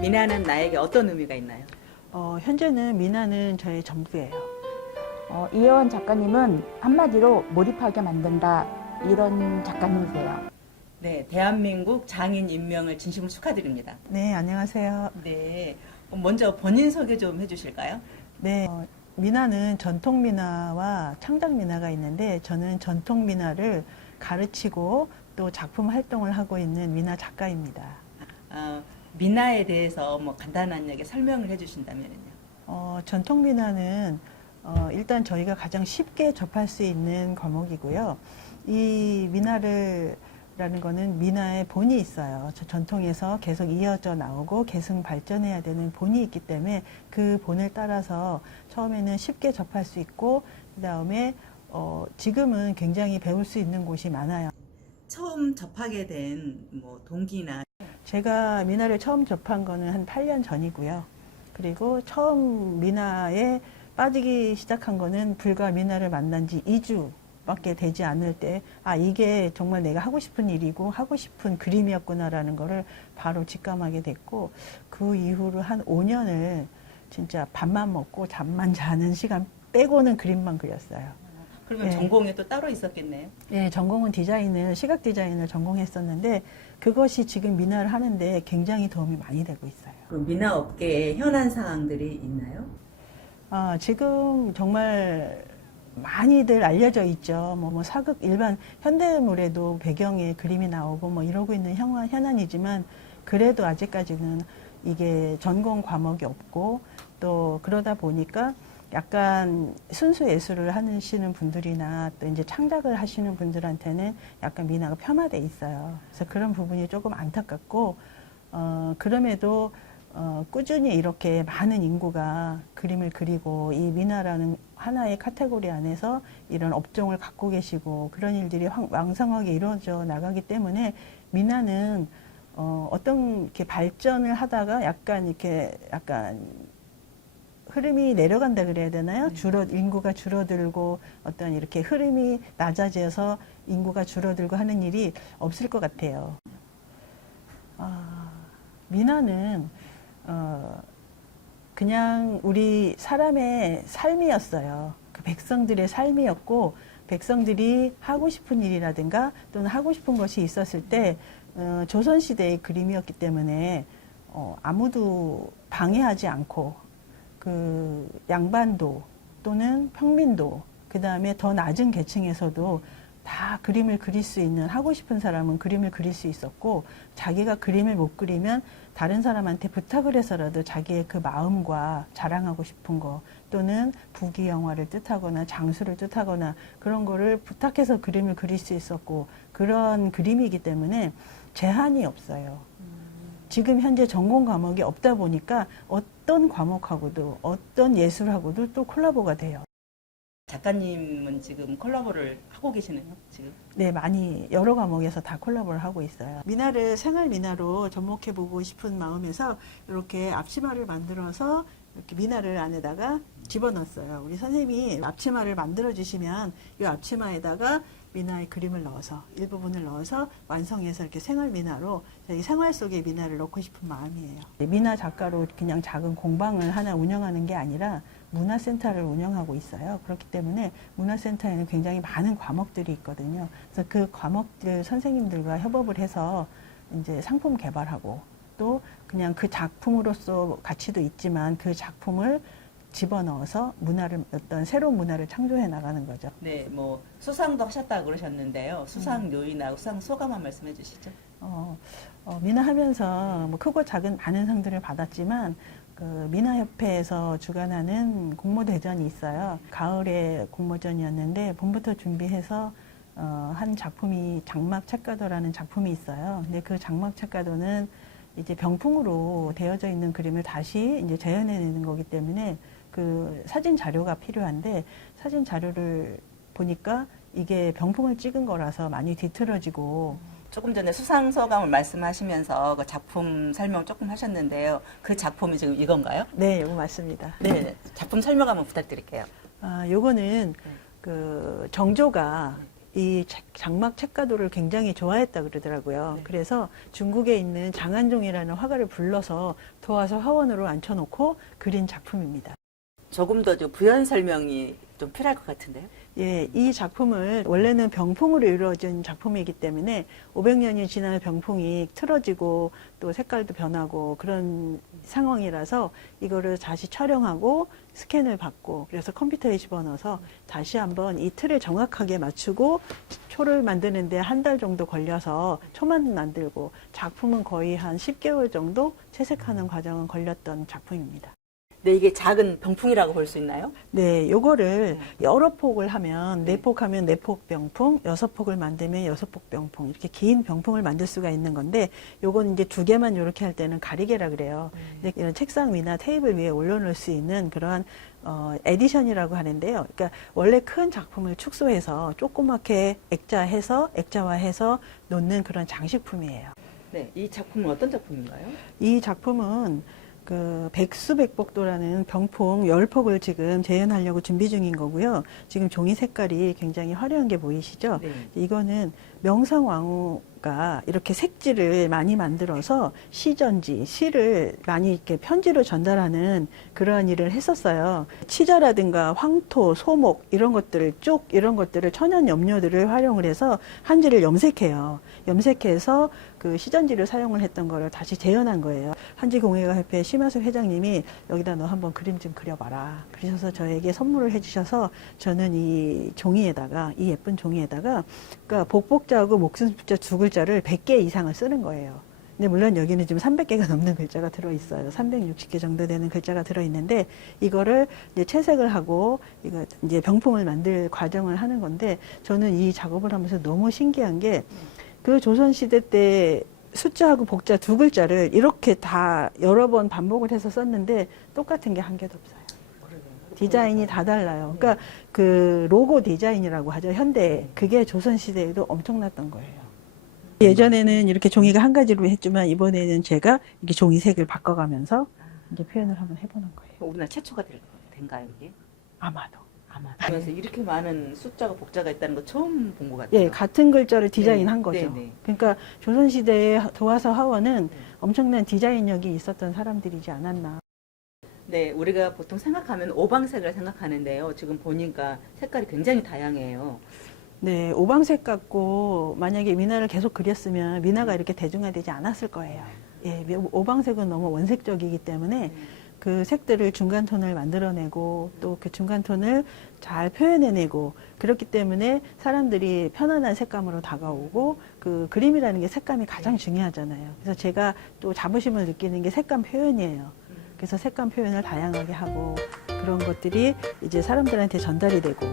미나는 나에게 어떤 의미가 있나요? 현재는 미나는 저의 전부예요. 이혜원 작가님은 한마디로 몰입하게 만든다. 이런 작가님이세요. 네, 대한민국 장인 임명을 진심으로 축하드립니다. 네, 안녕하세요. 네, 먼저 본인 소개 좀 해주실까요? 네, 미나는 전통 미나와 창작 미나가 있는데 저는 전통 미나를 가르치고 또 작품 활동을 하고 있는 미나 작가입니다. 미나에 대해서 간단한 얘기 설명을 해주신다면요. 전통 미나는 일단 저희가 가장 쉽게 접할 수 있는 과목이고요. 이 미나라는 거는 미나의 본이 있어요. 전통에서 계속 이어져 나오고 계승 발전해야 되는 본이 있기 때문에 그 본을 따라서 처음에는 쉽게 접할 수 있고 그 다음에 지금은 굉장히 배울 수 있는 곳이 많아요. 처음 접하게 된 동기나 제가 미나를 처음 접한 거는 한 8년 전이고요. 그리고 처음 미나에 빠지기 시작한 거는 불과 미나를 만난 지 2주밖에 되지 않을 때, 이게 정말 내가 하고 싶은 일이고 하고 싶은 그림이었구나라는 거를 바로 직감하게 됐고, 그 이후로 한 5년을 진짜 밥만 먹고 잠만 자는 시간 빼고는 그림만 그렸어요. 그러면 네. 전공이 또 따로 있었겠네요. 네, 전공은 시각 디자인을 전공했었는데 그것이 지금 미나를 하는데 굉장히 도움이 많이 되고 있어요. 그럼 미나 업계에 현안 사항들이 있나요? 지금 정말 많이들 알려져 있죠. 사극 일반 현대물에도 배경에 그림이 나오고 이러고 있는 현안이지만 그래도 아직까지는 이게 전공 과목이 없고 또 그러다 보니까 약간 순수 예술을 하시는 분들이나 또 이제 창작을 하시는 분들한테는 약간 미나가 폄하돼 있어요. 그래서 그런 부분이 조금 안타깝고, 그럼에도 꾸준히 이렇게 많은 인구가 그림을 그리고 이 미나라는 하나의 카테고리 안에서 이런 업종을 갖고 계시고 그런 일들이 왕성하게 이루어져 나가기 때문에 미나는 어떤 이렇게 발전을 하다가 약간 흐름이 내려간다 그래야 되나요? 인구가 줄어들고 어떤 이렇게 흐름이 낮아져서 인구가 줄어들고 하는 일이 없을 것 같아요. 미나는 그냥 우리 사람의 삶이었어요. 그 백성들의 삶이었고 백성들이 하고 싶은 일이라든가 또는 하고 싶은 것이 있었을 때 조선시대의 그림이었기 때문에 아무도 방해하지 않고 그 양반도 또는 평민도 그 다음에 더 낮은 계층에서도 다 그림을 그릴 수 있는 하고 싶은 사람은 그림을 그릴 수 있었고 자기가 그림을 못 그리면 다른 사람한테 부탁을 해서라도 자기의 그 마음과 자랑하고 싶은 거 또는 부귀영화를 뜻하거나 장수를 뜻하거나 그런 거를 부탁해서 그림을 그릴 수 있었고 그런 그림이기 때문에 제한이 없어요. 지금 현재 전공 과목이 없다 보니까 어떤 과목하고도 어떤 예술하고도 또 콜라보가 돼요. 작가님은 지금 콜라보를 하고 계시네요, 지금. 네, 많이 여러 과목에서 다 콜라보를 하고 있어요. 미나를 생활 미나로 접목해보고 싶은 마음에서 이렇게 앞치마를 만들어서 이렇게 미나를 안에다가 집어넣었어요. 우리 선생님이 앞치마를 만들어 주시면 이 앞치마에다가 미나의 그림을 넣어서 일부분을 넣어서 완성해서 이렇게 생활 미나로 저희 생활 속에 미나를 넣고 싶은 마음이에요. 미나 작가로 그냥 작은 공방을 하나 운영하는 게 아니라 문화센터를 운영하고 있어요. 그렇기 때문에 문화센터에는 굉장히 많은 과목들이 있거든요. 그래서 그 과목들 선생님들과 협업을 해서 이제 상품 개발하고 또 그냥 그 작품으로서 가치도 있지만 그 작품을 집어넣어서 어떤 새로운 문화를 창조해 나가는 거죠. 네, 수상도 하셨다고 그러셨는데요. 수상 요인하고 수상 소감 한 말씀 해주시죠. 미나 하면서 크고 작은 많은 상들을 받았지만 그 미나협회에서 주관하는 공모대전이 있어요. 가을에 공모전이었는데 봄부터 준비해서 한 작품이 장막책가도라는 작품이 있어요. 근데 그 장막책가도는 이제 병풍으로 되어져 있는 그림을 다시 이제 재현해내는 거기 때문에 그 사진 자료가 필요한데 사진 자료를 보니까 이게 병풍을 찍은 거라서 많이 뒤틀어지고 조금 전에 수상 소감을 말씀하시면서 그 작품 설명 조금 하셨는데요. 그 작품이 지금 이건가요? 네, 이거 맞습니다. 네, 작품 설명 한번 부탁드릴게요. 요거는 그 정조가 이 장막 책가도를 굉장히 좋아했다 그러더라고요. 네. 그래서 중국에 있는 장안종이라는 화가를 불러서 도화서 화원으로 앉혀놓고 그린 작품입니다. 조금 더 좀 부연 설명이 좀 필요할 것 같은데요. 예, 이 작품을 원래는 병풍으로 이루어진 작품이기 때문에 500년이 지난 병풍이 틀어지고 또 색깔도 변하고 그런 상황이라서 이거를 다시 촬영하고 스캔을 받고 그래서 컴퓨터에 집어넣어서 다시 한번 이 틀을 정확하게 맞추고 초를 만드는데 한 달 정도 걸려서 초만 만들고 작품은 거의 한 10개월 정도 채색하는 과정은 걸렸던 작품입니다. 네, 이게 작은 병풍이라고 볼 수 있나요? 네, 요거를 여러 폭을 하면, 4폭 하면 4폭 병풍, 6폭을 만들면 6폭 병풍, 이렇게 긴 병풍을 만들 수가 있는 건데, 요건 이제 2개만 이렇게 할 때는 가리개라 그래요. 근데 이런 책상 위나 테이블 위에 올려놓을 수 있는 그러한, 에디션이라고 하는데요. 그러니까 원래 큰 작품을 축소해서 조그맣게 액자화해서 놓는 그런 장식품이에요. 네, 이 작품은 어떤 작품인가요? 이 작품은 그 백수백복도라는 병풍 10폭을 지금 재현하려고 준비 중인 거고요. 지금 종이 색깔이 굉장히 화려한 게 보이시죠? 네. 이거는 명성황후가 이렇게 색지를 많이 만들어서 시전지, 시를 많이 이렇게 편지로 전달하는 그러한 일을 했었어요. 치자라든가 황토, 소목 이런 것들을 이런 것들을 천연 염료들을 활용을 해서 한지를 염색해요. 염색해서 그 시전지를 사용을 했던 거를 다시 재현한 거예요. 한지공예가협회 심하숙 회장님이 여기다 너 한번 그림 좀 그려봐라. 그러셔서 저에게 선물을 해주셔서 저는 이 종이에다가 이 예쁜 종이에다가 그러니까 복복자하고 목숨 숫자 2글자를 100개 이상을 쓰는 거예요. 근데 물론 여기는 지금 300개가 넘는 글자가 들어있어요. 360개 정도 되는 글자가 들어있는데 이거를 이제 채색을 하고 이거 이제 병풍을 만들 과정을 하는 건데 저는 이 작업을 하면서 너무 신기한 게 그 조선시대 때 숫자하고 복자 2글자를 이렇게 다 여러 번 반복을 해서 썼는데 똑같은 게 한 개도 없어요. 디자인이 다 달라요. 그러니까 그 로고 디자인이라고 하죠. 현대. 그게 조선시대에도 엄청났던 거예요. 예전에는 이렇게 종이가 한 가지로 했지만 이번에는 제가 이렇게 종이색을 바꿔가면서 이제 표현을 한번 해보는 거예요. 우리나라 최초가 된가요, 이게? 아마도. 아마. 그래서 이렇게 많은 숫자가 복자가 있다는 거 처음 본 것 같아요. 예, 같은 글자를 디자인한 네, 거죠. 네, 네. 그러니까 조선시대의 도화서 화원은 네. 엄청난 디자인력이 있었던 사람들이지 않았나. 네, 우리가 보통 생각하면 오방색을 생각하는데요. 지금 보니까 색깔이 굉장히 다양해요. 네, 오방색 같고 만약에 미나를 계속 그렸으면 미나가 이렇게 대중화되지 않았을 거예요. 예, 오방색은 너무 원색적이기 때문에 그 색들을 중간톤을 만들어내고 또 그 중간톤을 잘 표현해내고 그렇기 때문에 사람들이 편안한 색감으로 다가오고 그 그림이라는 게 색감이 가장 중요하잖아요. 그래서 제가 또 자부심을 느끼는 게 색감 표현이에요. 그래서 색감 표현을 다양하게 하고 그런 것들이 이제 사람들한테 전달이 되고